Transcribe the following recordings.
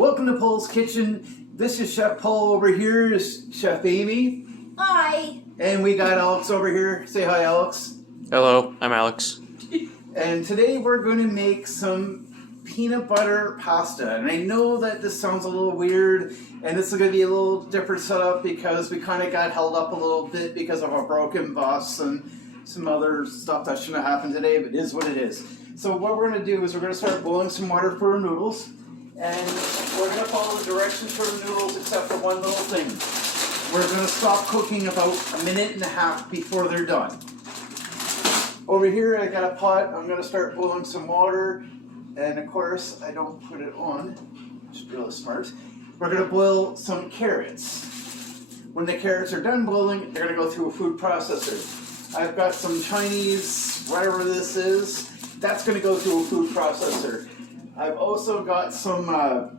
Welcome to Paul's Kitchen. This is Chef Paul. Over here is Chef Amy. Hi. And we got Alex over here. Say hi, Alex. Hello, I'm Alex. And today we're going to make some peanut butter pasta. And I know that this sounds a little weird, and this is going to be a little different setup because we kind of got held up a little bit because of a broken bus and some other stuff that shouldn't have happened today, but it is what it is. So what we're going to do is we're going to start boiling some water for our noodles, and we're going to follow the directions for the noodles except for one little thing. We're going to stop cooking about a minute and a half before they're done. Over here I got a pot. I'm going to start boiling some water, and of course I don't put it on, which is really smart. We're going to boil some carrots. When the carrots are done boiling, they're going to go through a food processor. I've got some Chinese, whatever this is, that's going to go through a food processor. I've also got some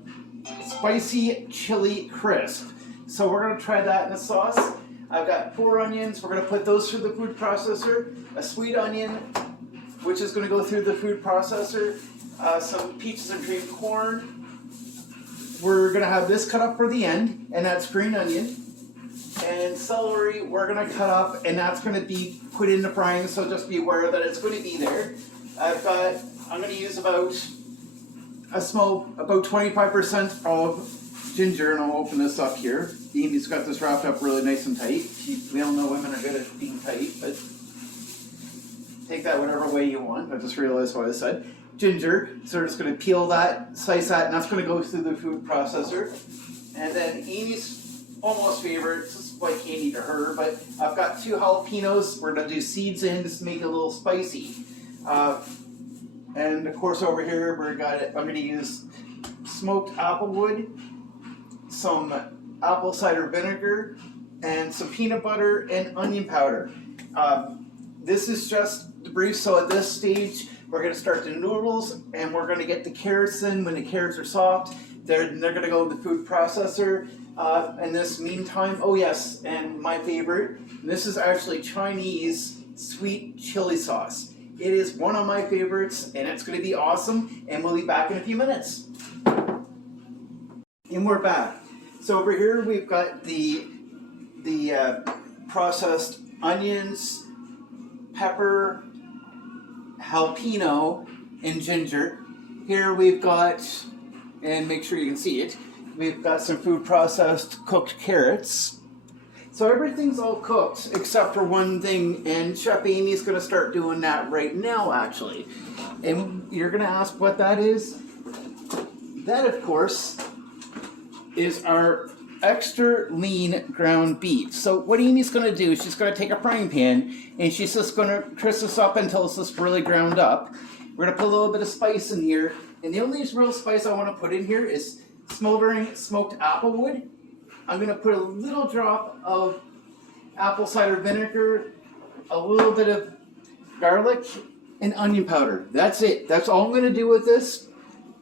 spicy chili crisp. So we're going to try that in a sauce. I've got 4 onions. We're going to put those through the food processor. A sweet onion, which is going to go through the food processor. Some peaches and cream corn. We're going to have this cut up for the end, and that's green onion. And celery we're going to cut up, and that's going to be put in the frying, so just be aware that it's going to be there. I'm going to use about 25% of ginger, and I'll open this up here. Amy's got this wrapped up really nice and tight. We all know women are good at being tight, but take that whatever way you want. I just realized what I said. Ginger, so we're just going to peel that, slice that, and that's going to go through the food processor. And then Amy's almost favorite, it's just like candy to her, but I've got 2 jalapenos. We're going to do seeds in just to make it a little spicy. And of course over here I'm going to use smoked applewood, some apple cider vinegar, and some peanut butter and onion powder. This is just the brief, so at this stage we're going to start the noodles, and we're going to get the carrots in. When the carrots are soft, they're going to go in the food processor. In this meantime, oh yes, and my favorite, this is actually Chinese sweet chili sauce. It is one of my favorites, and it's going to be awesome, and we'll be back in a few minutes. And we're back. So over here we've got the processed onions, pepper, jalapeno, and ginger. Here we've got, and make sure you can see it, we've got some food processed cooked carrots. So everything's all cooked except for one thing, and Chef Amy's going to start doing that right now, actually. And you're going to ask what that is? That, of course, is our extra lean ground beef. So what Amy's going to do is she's going to take a frying pan, and she's just going to crisp this up until it's just really ground up. We're going to put a little bit of spice in here, and the only real spice I want to put in here is smoldering smoked applewood. I'm going to put a little drop of apple cider vinegar, a little bit of garlic, and onion powder. That's it. That's all I'm going to do with this.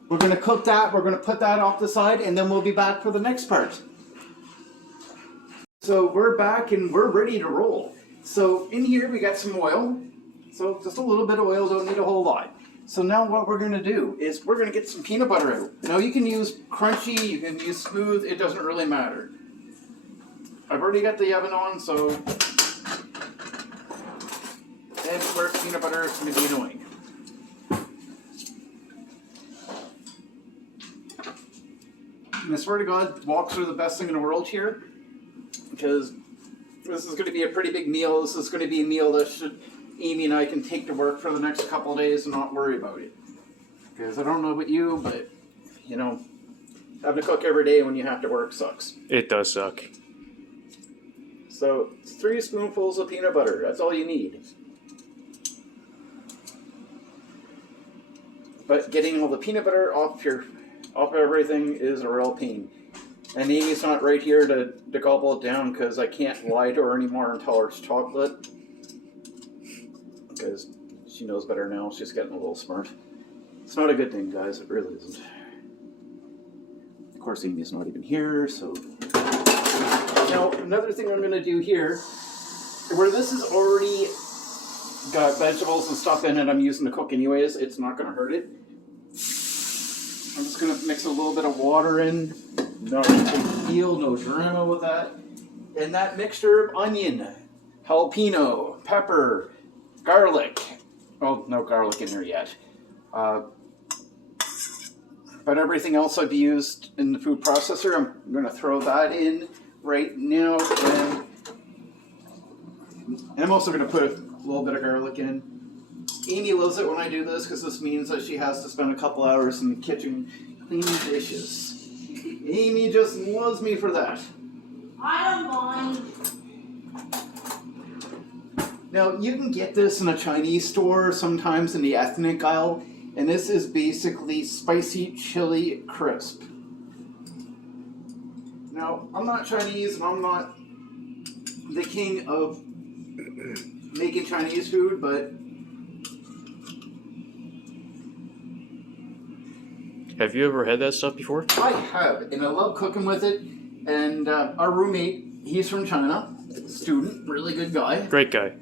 We're going to cook that. We're going to put that off the side, and then we'll be back for the next part. So we're back, and we're ready to roll. So in here we got some oil. So just a little bit of oil, don't need a whole lot. So now what we're going to do is we're going to get some peanut butter out. Now you can use crunchy, you can use smooth, it doesn't really matter. I've already got the oven on, so and where peanut butter is going to be annoying. And I swear to God, walks are the best thing in the world here, because this is going to be a pretty big meal. This is going to be a meal that Amy and I can take to work for the next couple of days and not worry about it. Because I don't know about you, but, you know, having to cook every day when you have to work sucks. It does suck. So, 3 spoonfuls of peanut butter. That's all you need. But getting all the peanut butter off everything is a real pain. And Amy's not right here to gobble it down because I can't lie to her anymore and tell her it's chocolate. Because she knows better now. She's getting a little smart. It's not a good thing, guys. It really isn't. Of course, Amy's not even here, so... Now, another thing I'm going to do here, where this is already got vegetables and stuff in it I'm using to cook anyways, it's not going to hurt it. I'm just gonna mix a little bit of water in. No big deal, no drama with that. And that mixture of onion, jalapeno, pepper, garlic. Oh, no garlic in here yet. But everything else I've used in the food processor, I'm going to throw that in right now. And I'm also going to put a little bit of garlic in. Amy loves it when I do this because this means that she has to spend a couple hours in the kitchen cleaning dishes. Amy just loves me for that. I don't mind. Now, you can get this in a Chinese store, sometimes in the ethnic aisle, and this is basically spicy chili crisp. Now, I'm not Chinese, and I'm not the king of making Chinese food, but Have you ever had that stuff before? I have, and I love cooking with it. And our roommate, he's from China, student, really good guy. Great guy.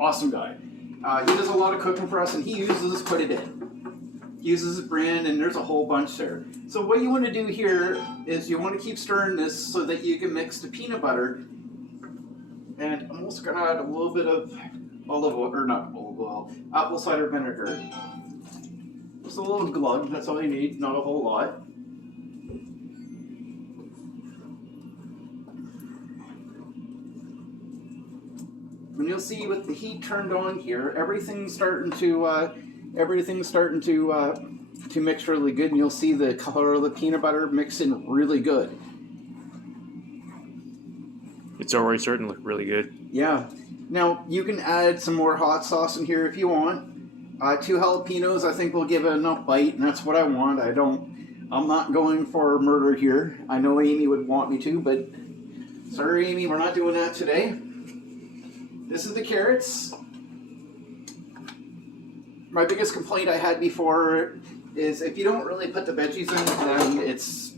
Awesome guy. He does a lot of cooking for us, and he uses quite a bit. He uses his brand, and there's a whole bunch there. So what you want to do here is you want to keep stirring this so that you can mix the peanut butter. And I'm also going to add a little bit of olive oil, or not olive oil, apple cider vinegar. Just a little glug, that's all you need, not a whole lot. And you'll see with the heat turned on here, everything's starting to mix really good, and you'll see the color of the peanut butter mixing really good. It's already starting to look really good. Yeah. Now you can add some more hot sauce in here if you want. 2 jalapenos, I think, will give it enough bite, and that's what I want. I'm not going for murder here. I know Amy would want me to, but sorry, Amy, we're not doing that today. This is the carrots. My biggest complaint I had before is if you don't really put the veggies in, then it's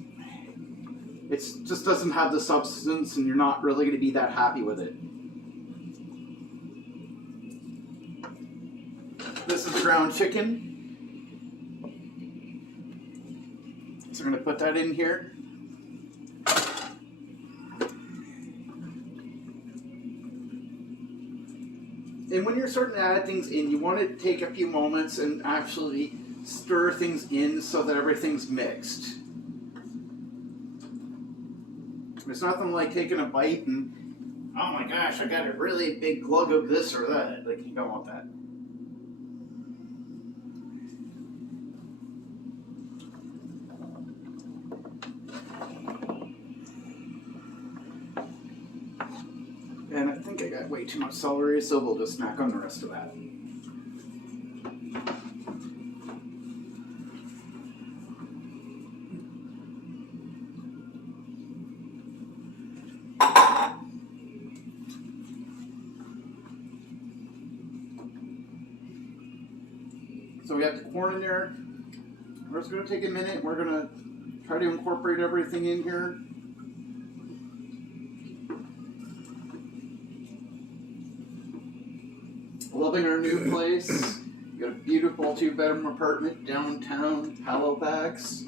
just doesn't have the substance, and you're not really going to be that happy with it. This is the ground chicken. So we're going to put that in here. And when you're starting to add things in, you want to take a few moments and actually stir things in so that everything's mixed. It's nothing like taking a bite and, oh my gosh, I got a really big glug of this or that. Like, you don't want that. And I think I got way too much celery, so we'll just snack on the rest of that. So we have the corn in there. We're just going to take a minute. We're going to try to incorporate everything in here. Loving our new place. We got a beautiful 2-bedroom apartment downtown Halifax.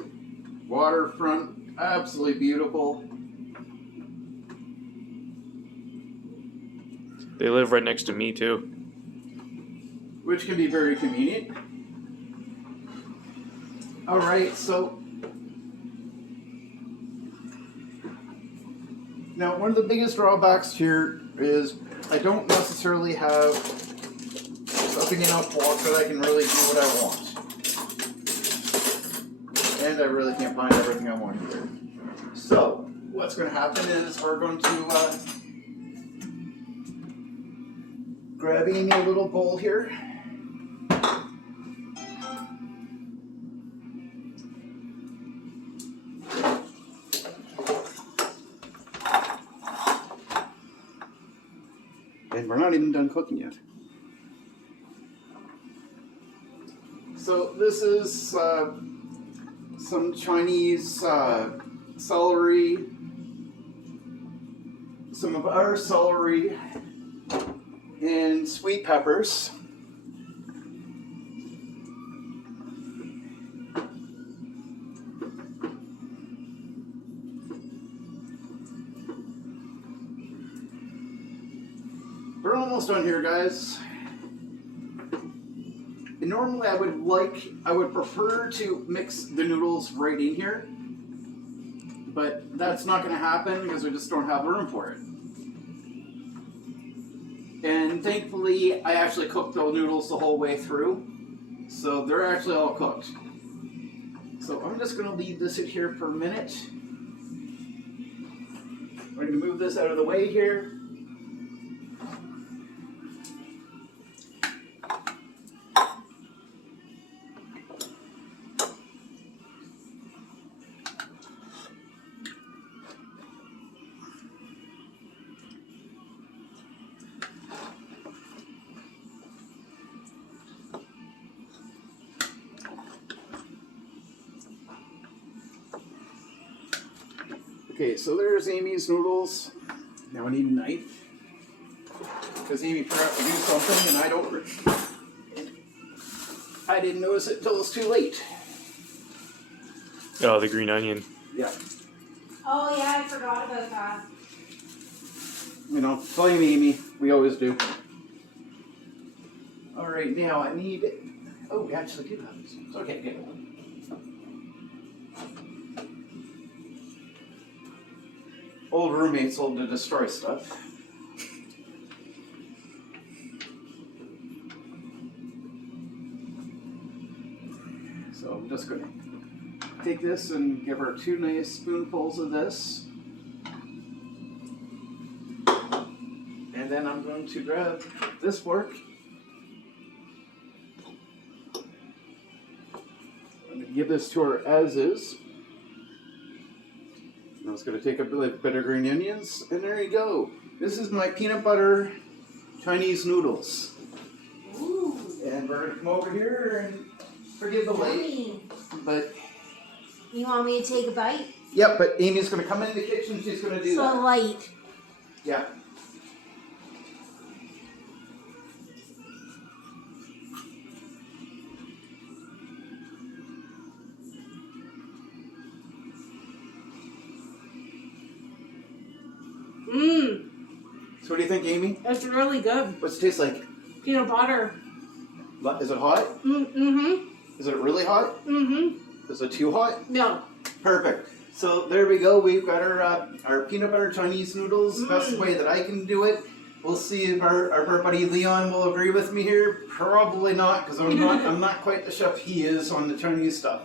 Waterfront, absolutely beautiful. They live right next to me too. Which can be very convenient. Alright, so now one of the biggest drawbacks here is I don't necessarily have a big enough wok that I can really do what I want. And I really can't find everything I want here. So, what's going to happen is we're going to grab Amy a little bowl here. And we're not even done cooking yet. So this is some Chinese celery, some of our celery, and sweet peppers. almost done here, guys. And normally I would prefer to mix the noodles right in here, but that's not going to happen because we just don't have room for it. And thankfully, I actually cooked the noodles the whole way through, so they're actually all cooked. So I'm just going to leave this in here for a minute. We're going to move this out of the way here. Okay, so there's Amy's noodles. Now I need a knife. Because Amy forgot to do something and I didn't notice it until it's too late. Oh, the green onion. Yeah. Oh yeah, I forgot about that. You know, blame Amy. We always do. Alright, now I need... Oh, we actually do have this. It's okay, get it. Old roommates love to destroy stuff. So I'm just going to take this and give her 2 nice spoonfuls of this. And then I'm going to grab this fork. I'm going to give this to her as is. I was going to take a bit of green onions, and there you go. This is my peanut butter Chinese noodles. Ooh. And we're going to come over here and forgive the wait. Yummy. But, You want me to take a bite? yep, but Amy's going to come in the kitchen. She's going to do So that. light. Yeah. Mmm. So what do you think, Amy? It's really good. What's it taste like? Peanut butter. Is it hot? Mm-hmm. Is it really hot? Mm-hmm. Is it too hot? No. Perfect. So there we go. We've got our peanut butter Chinese noodles. Best way that I can do it. We'll see if our buddy Leon will agree with me here. Probably not, because I'm not quite the chef he is on the Chinese stuff.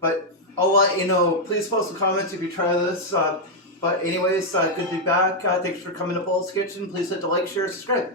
But I'll let you know. Please post some comments if you try this. But anyways, good to be back. Thanks for coming to Paul's Kitchen. Please hit the like, share, subscribe.